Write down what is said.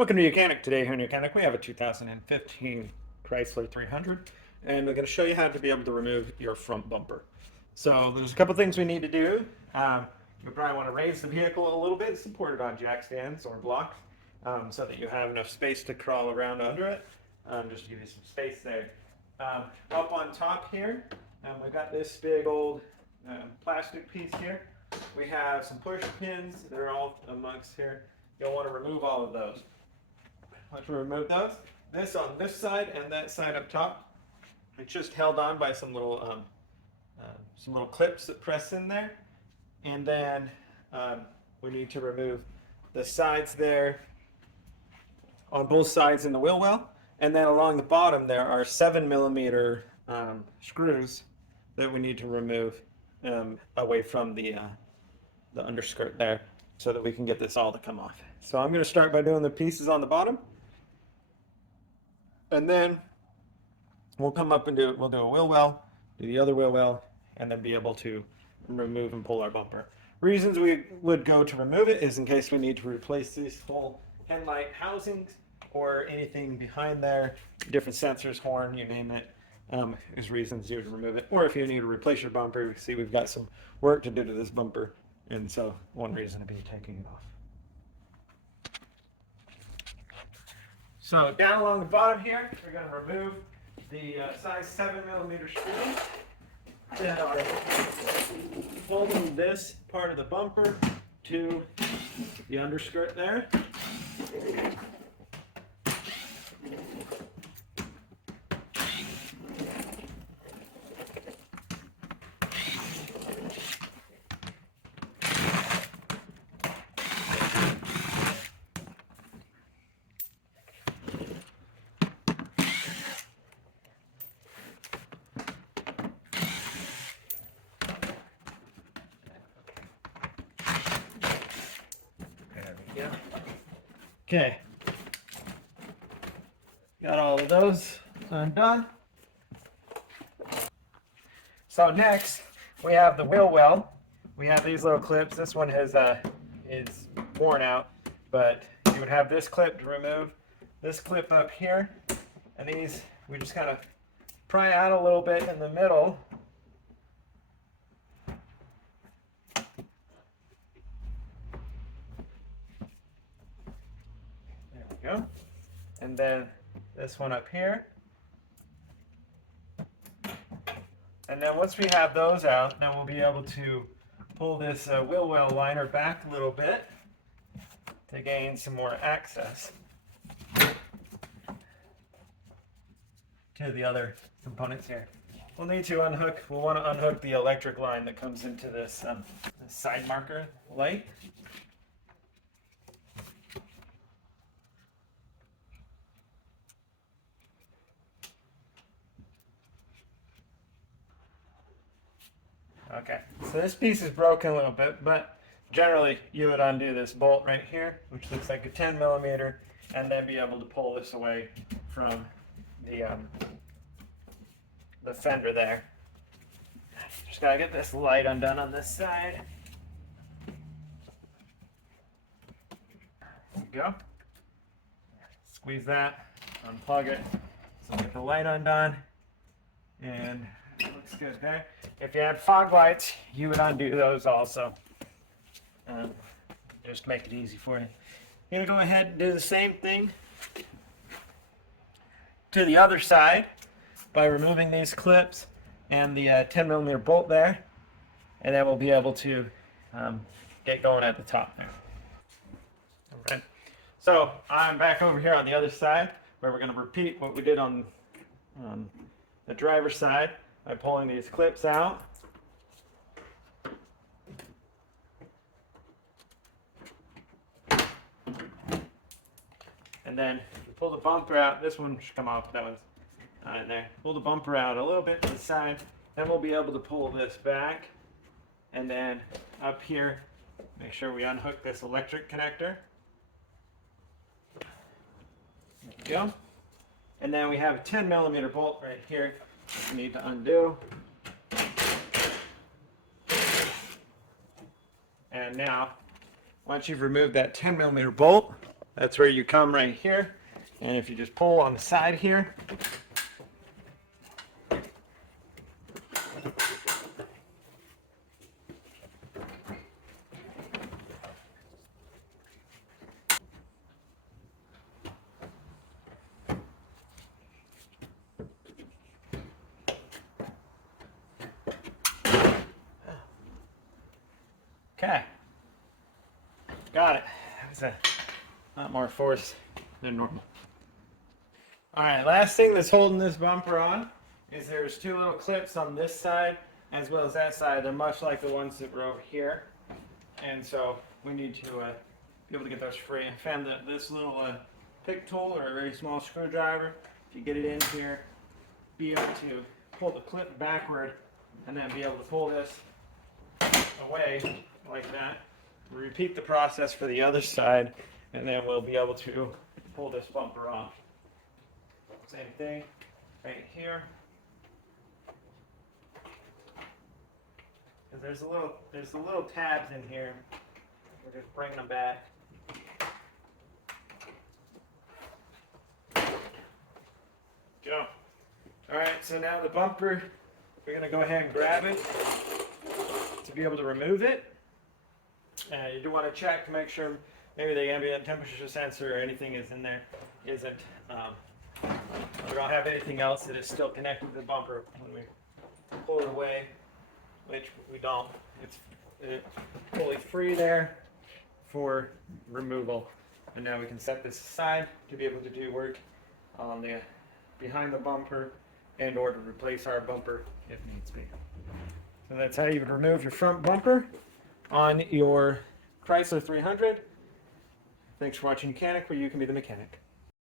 Welcome to Mechanic. Today here in Mechanic we have a 2015 Chrysler 300 and we're going to show you how to be able to remove your front bumper. So there's a couple things we need to do. You probably want to raise the vehicle a little bit, support it on jack stands or blocks so that you have enough space to crawl around under it, just to give you some space there. Up on top here, we've got this big old plastic piece here. We have some push pins. They're all amongst here. You'll want to remove all of those. Once we remove those, this on this side and that side up top, it's just held on by some little clips that press in there. And then we need to remove the sides there on both sides in the wheel well. And then along the bottom there are 7mm screws that we need to remove away from the underskirt there, so that we can get this all to come off. So I'm going to start by doing the pieces on the bottom, and then we'll come up and we'll do a wheel well, do the other wheel well, and then be able to remove and pull our bumper. Reasons we would go to remove it is in case we need to replace these whole headlight housings or anything behind there, different sensors, horn, you name it, is reasons you would remove it. Or if you need to replace your bumper, you see we've got some work to do to this bumper, and so one reason to be taking it off. So down along the bottom here, we're going to remove the size 7mm screws that are holding this part of the bumper to the underskirt there. Okay, got all of those undone. So next we have the wheel well. We have these little clips. This one is worn out, but you would have this clip to remove, this clip up here, and these we just kind of pry out a little bit in the middle. Go. And then this one up here. And then once we have those out, then we'll be able to pull this wheel well liner back a little bit to gain some more access to the other components here. We'll need to we'll want to unhook the electric line that comes into this side marker light. Okay, so this piece is broken a little bit, but generally you would undo this bolt right here, which looks like a 10mm, and then be able to pull this away from the fender there. Just gotta get this light undone on this side. There we go. Squeeze that, unplug it, so get the light undone, and it looks good there. If you had fog lights, you would undo those also. Just make it easy for you. You're gonna go ahead and do the same thing to the other side by removing these clips and the 10mm bolt there, and then we'll be able to get going at the top there. Okay. So I'm back over here on the other side where we're going to repeat what we did on the driver's side by pulling these clips out. And then pull the bumper out. This one should come off, that one's not in there. Pull the bumper out a little bit to the side. Then we'll be able to pull this back. And then up here, make sure we unhook this electric connector. There we go. And then we have a 10mm bolt right here that we need to undo. And now, once you've removed that 10mm bolt, That's where you come right here. And if you just pull on the side here, okay, got it. That was a lot more force than normal. All right, last thing that's holding this bumper on is there's two little clips on this side as well as that side. They're much like the ones that were over here, and so we need to be able to get those free. I found that this little pick tool or a very small screwdriver, if you get it in here, be able to pull the clip backward and then be able to pull this away like that. We repeat the process for the other side, and then we'll be able to pull this bumper off. Same thing right here. Because there's the little tabs in here. We're just bringing them back. Go. All right, so now the bumper, we're going to go ahead and grab it to be able to remove it. You do want to check to make sure maybe the ambient temperature sensor or anything is in there isn't. We don't have anything else that is still connected to the bumper when we pull it away, which we don't. It's fully free there for removal. And now we can set this aside to be able to do work on the behind the bumper and or to replace our bumper if needs be. So that's how you would remove your front bumper on your Chrysler 300. Thanks for watching Mechanic, where you can be the mechanic.